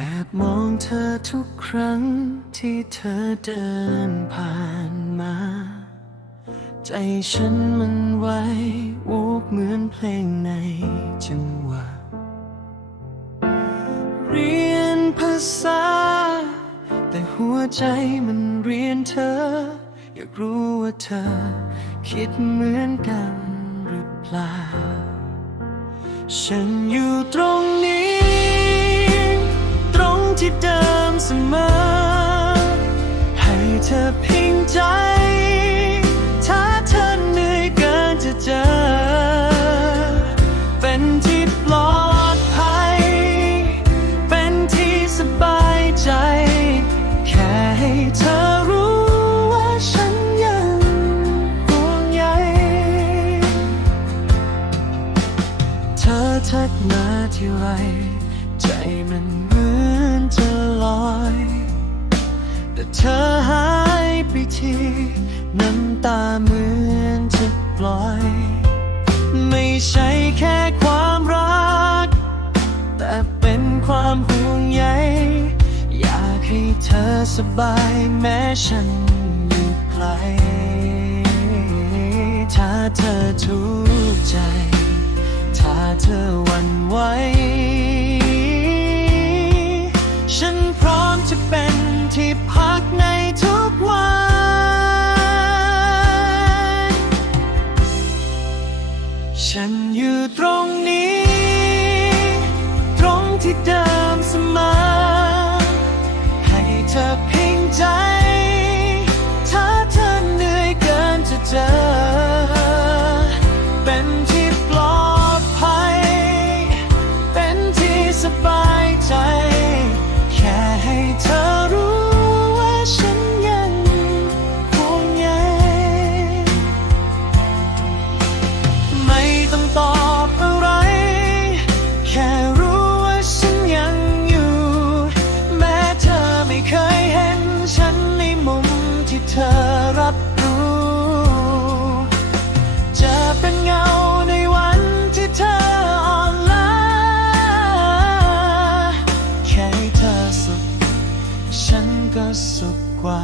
แอบมองเธอทุกครั้งที่เธอเดินผ่านมา ใจฉันมันไหววูบเหมือนเพลงในจังหวะ เรียนภาษา แต่หัวใจมันเรียนเธอ อยากรู้ว่าเธอ คิดเหมือนกันหรือเปล่า ฉันอยู่ตรง เธอพิงใจ ถ้าเธอเหนื่อยเกินจะเจอ เป็นที่ปลอดภัย เป็นที่สบายใจ แค่ให้เธอรู้ว่าฉันยังห่วงใย เธอทักมาที่ไร ใจมันเหมือนจะลอย แต่เธอหาย น้ำตาเหมือนจะปล่อย ไม่ใช่แค่ความรัก แต่เป็นความห่วงใยอยากให้เธอสบายแม้ฉันอยู่ไกล ถ้าเธอทุกข์ใจ ถ้าเธอหวันไหว ฉันอยู่ตรงนี้ ตรงที่เดิมเสมอให้เธอเพิงใจ ถ้าเธอเหนื่อยเกินจะเจอ เป็นที่ปลอดภัย เป็นที่สบาย ต้องตอบอะไร แค่รู้ว่าฉันยังอยู่ แม้เธอไม่เคยเห็นฉันในมุมที่เธอรับรู้ จะเป็นเงาในวันที่เธออ่อนล้าแค่เธอสุข ฉันก็สุขกว่า